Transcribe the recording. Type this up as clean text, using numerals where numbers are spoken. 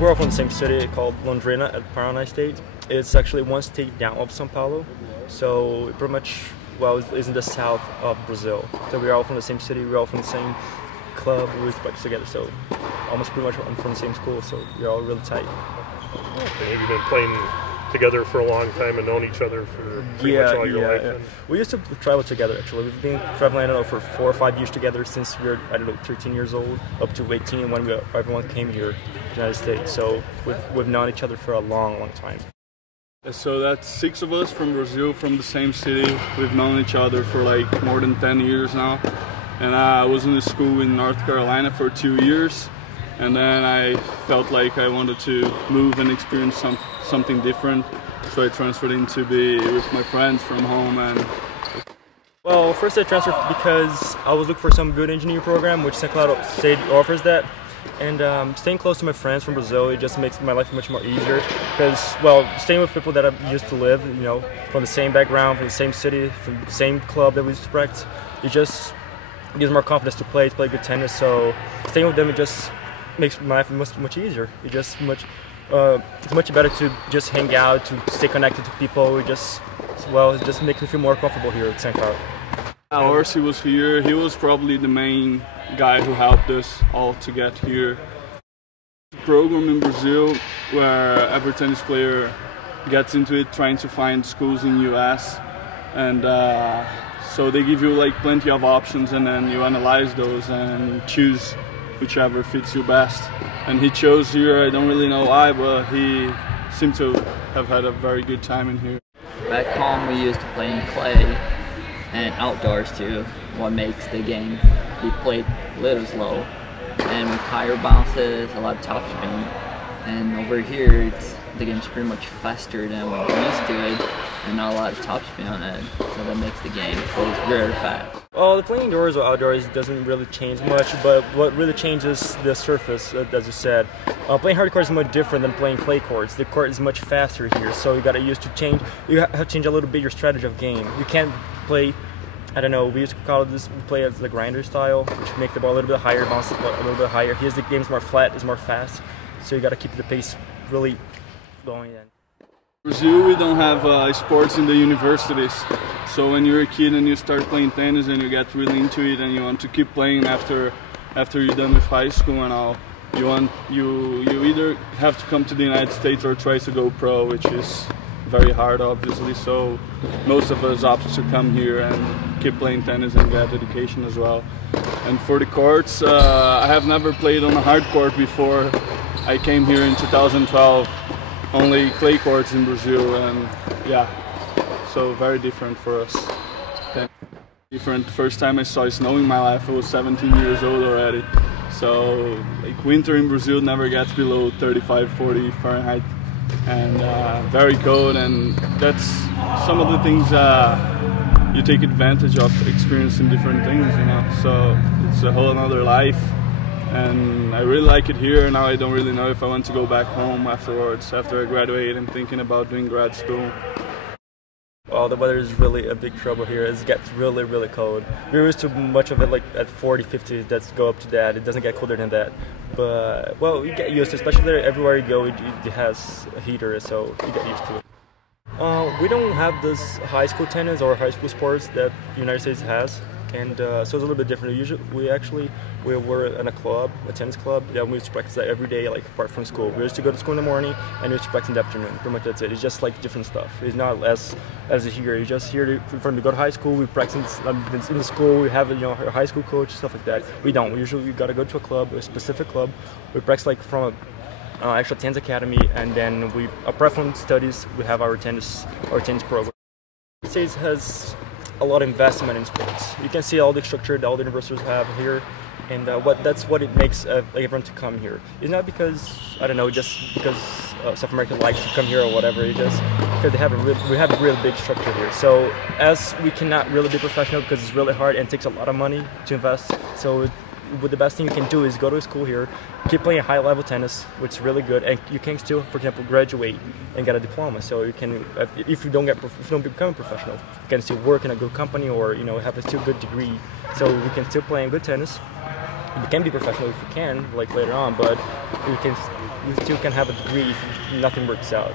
we're all from the same city called Londrina at Paraná State. It's actually one state down of São Paulo, so pretty much, well, it's in the south of Brazil. So we're all from the same city, we're all from the same club, we practice together, so almost pretty much from the same school, so we're all really tight. Okay, have you been playing together for a long time and known each other for pretty much all your life? Yeah. We used to travel together, actually. We've been traveling, I don't know, for 4 or 5 years together since we were, I don't know, 13 years old, up to 18 when everyone came here to the United States. So we've known each other for a long, long time. So that's 6 of us from Brazil, from the same city. We've known each other for like more than 10 years now. And I was in a school in North Carolina for 2 years. And then I felt like I wanted to move and experience something different. So I transferred in to be with my friends from home. Well, first I transferred because I was looking for some good engineering program, which São Paulo State offers that. And staying close to my friends from Brazil, it just makes my life much more easier. Because, well, staying with people that I used to live, you know, from the same background, from the same city, from the same club that we used to practice, it just gives more confidence to play good tennis. So staying with them, it just makes my life much easier. It's much better to just hang out, to stay connected to people. It just makes me feel more comfortable here at São Paulo. Orsi was here. He was probably the main guy who helped us all to get here. A program in Brazil where every tennis player gets into it, trying to find schools in US, and so they give you like plenty of options, and then you analyze those and choose whichever fits you best. And he chose here. I don't really know why, but he seemed to have had a very good time in here. Back home we used to play in clay and outdoors too, what makes the game be played a little slow and with higher bounces, a lot of topspin. And over here the game's pretty much faster than what we're used to it, and not a lot of topspin on it, so that makes the game goes very fast. Well, playing indoors or outdoors doesn't really change much, but what really changes is the surface, as you said. Playing hard courts is much different than playing clay courts. The court is much faster here, so you have to change a little bit your strategy of game. You can't play, I don't know, we used to call this, we play as the grinder style, which makes the ball a little bit higher, bounce the ball a little bit higher. Here the game's more flat, it's more fast, so you got to keep the pace really going then. In Brazil, we don't have sports in the universities, so when you're a kid and you start playing tennis and you get really into it and you want to keep playing after you're done with high school and all, you either have to come to the United States or try to go pro, which is very hard obviously, so most of us opt to come here and keep playing tennis and get education as well. And for the courts, I have never played on a hard court before. I came here in 2012, only clay courts in Brazil, and yeah, so very different for us. Different. First time I saw snow in my life, I was 17 years old already. So like winter in Brazil never gets below 35, 40 Fahrenheit, and very cold, and that's some of the things you take advantage of, experiencing different things, you know. So it's a whole another life. And I really like it here. Now I don't really know if I want to go back home afterwards. After I graduate, I'm thinking about doing grad school. Well, the weather is really a big trouble here. It gets really, really cold. We're used to much of it like at 40, 50, that's go up to that. It doesn't get colder than that. But, well, you get used to it, especially there, everywhere you go, it has a heater, so you get used to it. We don't have this high school tennis or high school sports that the United States has. And so it's a little bit different. Usually, we were in a club, a tennis club. Yeah, we used to practice that every day, like apart from school. We used to go to school in the morning, and we used to practice in the afternoon. Pretty much that's it. It's just like different stuff. It's not as here. You're just here to go to high school. We practice in the school. We have a high school coach, stuff like that. We don't. We usually got to go to a club, a specific club. We practice like from a actual tennis academy, and then apart from studies, we have our tennis program. The States has a lot of investment in sports. You can see all the structure that all the universities have here, and that's what it makes everyone to come here. It's not because, I don't know, just because South America likes to come here or whatever. It's just because we have a really big structure here. So as we cannot really be professional because it's really hard and takes a lot of money to invest. So the best thing you can do is go to school here, keep playing high-level tennis, which is really good, and you can still, for example, graduate and get a diploma. So you can, if you don't become a professional, you can still work in a good company or have a still good degree. So you can still play good tennis you can be professional if you can, like later on, but you still can have a degree if nothing works out.